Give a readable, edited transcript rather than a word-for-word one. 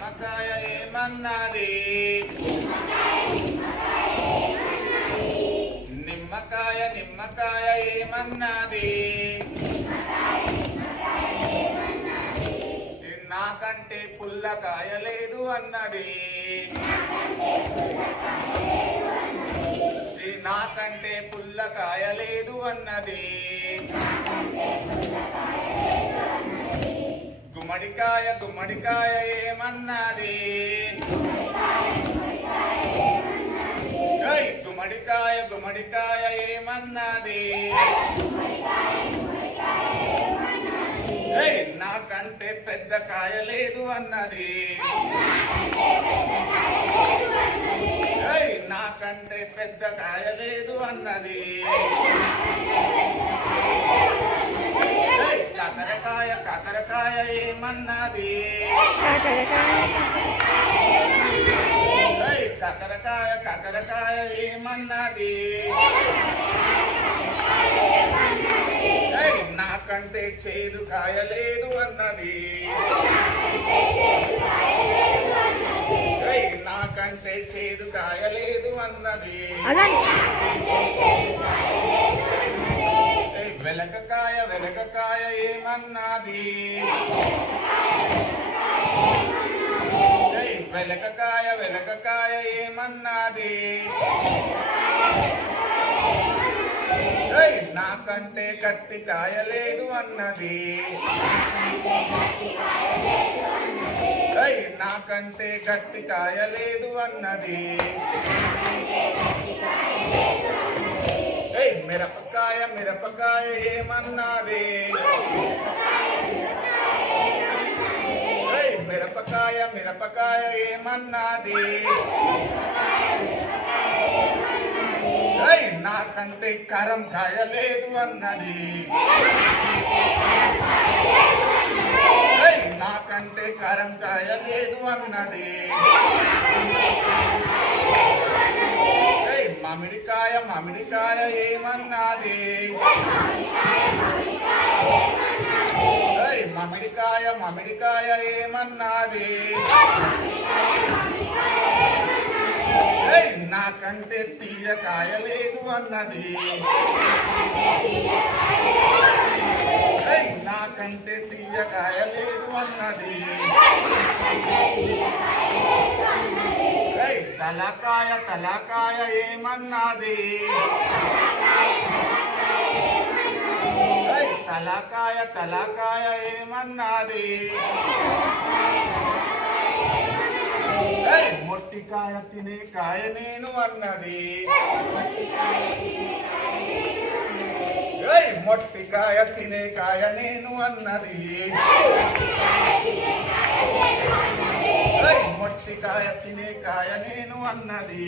నిమ్మకాయ ఏమన్నది నిమ్మకాయ ఏమన్నది నాకంటే పుల్లకాయ లేదు అన్నది నాకంటే పుల్లకాయ లేదు అన్నది గుమ్మడికాయ ఏమన్నది గుమ్మడికాయ ఏమన్నది నాకంటే పెద్ద కాయ లేదు అన్నది నాకంటే పెద్ద కాయ లేదు అన్నది కాకరకాయ ఏమన్నది కాకరకాయ ఏమన్నది నాకంటే చేదు కాయ లేదు అన్నది నాకంటే చేదు కాయ లేదు అన్నది వెలకకాయ ఏమన్నది వెలకకాయ ఏమన్నది నాకంటే గట్టి కాయ లేదు అన్నది నాకంటే గట్టి కాయ లేదు అన్నది మిరపకాయ ఏమన్నది మిరపకాయ ఏమన్నది నాకంటే కారం కాయ లేదు అన్నది నాకంటే కారం కాయ లేదు అన్నది మామిడికాయ ఏమన్నది మామిడికాయ ఏమన్నది నాకంటే తీయకాయ లేదు అన్నది నాకంటే తీయకాయ లేదు అన్నది తలకాయ ఏమన్నది తలకాయ ఏమన్నది మొట్టికాయ తినే కాయ నేను అన్నది మొట్టికాయ తినే కాయ నేను అన్నది మొట్టికాయ తినే కాయ నేను అన్నది